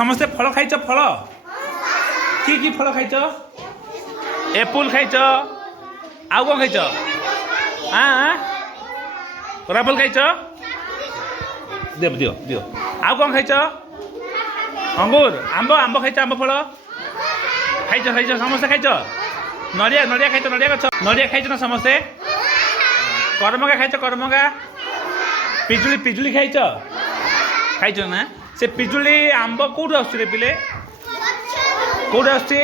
समस्ते फल खाइछ फल की फल खाइछ एप्पल खाइछ आउ कौन खाइछ राफल खाइछ दियो दियो दियो आउ कौन खाइछ अंगूर आंब आंब खाइछ आंब फल खाइछ खाइछ समस्ते खाइछ नड़िया नड़िया खाइछ नड़िया गछ नड़िया खाइछ ना समस्ते करमगा खाइछ करमगा पिजुली पिजुली खाइछ खाइछ ना से पिजुली आंब कौट आसुरे पिले कौट आसुची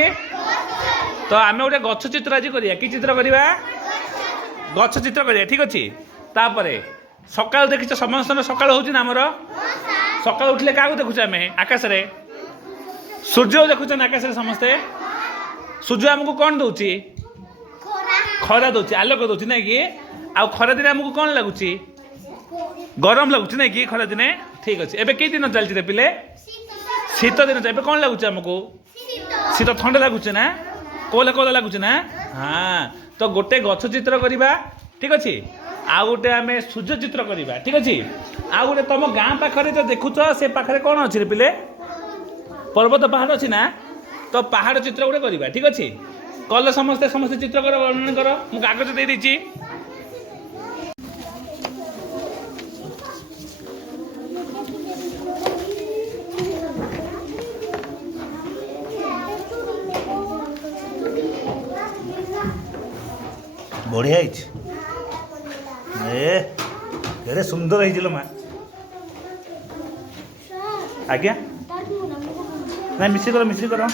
तो आम गोटे गछ चित्र आज करिया कि चित्र करिया गछ चित्र करिया ठीक अच्छे तापर सकाल देखी समस्त सकाल हो आमर सकाल उठले क्या देखुचे आम आकाश रे सूर्य देखुन आकाश समस्ते सूर्य आमको कौन दौर खरा दौर आलोक दौर ना कि आउ खरा दिन आमको कौन लगुच गरम लगुच ना कि खरा दिने ठीक अच्छे एबे कई दिन चलती पिले शीत दिन चल कौन लगुच आमको शीत ठंडा लगुच ना कोला कोला लगुच ना हाँ तो गोटे गछ चित्र करवा ठीक अच्छे आउ गोटे आम सूर्य चित्र करवा ठीक अच्छे आउ गोटे तुम गाँ पाखे जो देखुच से पाखे कौन अच्छे पिले पर्वत पहाड़ अच्छी ना तो पहाड़ चित्र गोटे करवा ठीक अच्छे कल समस्ते समस्ते चित्र कर वर्णन कर मु कागज दे देछि बढ़िया केरे सुंदर है माँ आज्ञा ना मिसी कर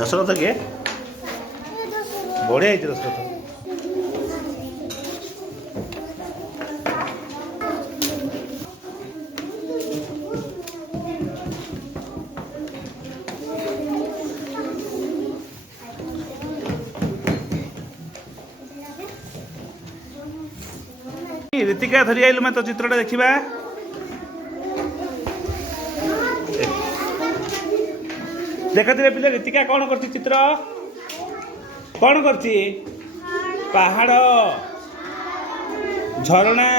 दशरथ के बढ़िया है दशरथ ऋतिका धरी आइलु मैं तो चित्रटा देखा देखते पिले ऋतिका कौन कर चित्र कौन कर पहाड़ झरणा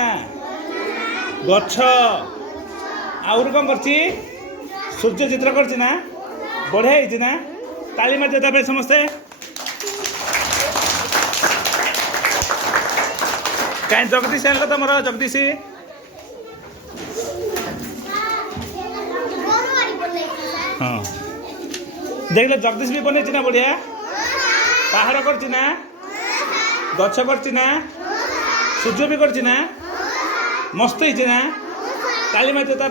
गछ आउर कौन कर सूर्य चित्र कर बढ़िया है ना ताली मार देता समस्ते कहीं जगदीश आनल तुम जगदीश हाँ देख लो जगदीश भी बने ना बढ़िया पहाड़ कर गछ कर सूर्य भी कर मस्त ही ना ताली मार देता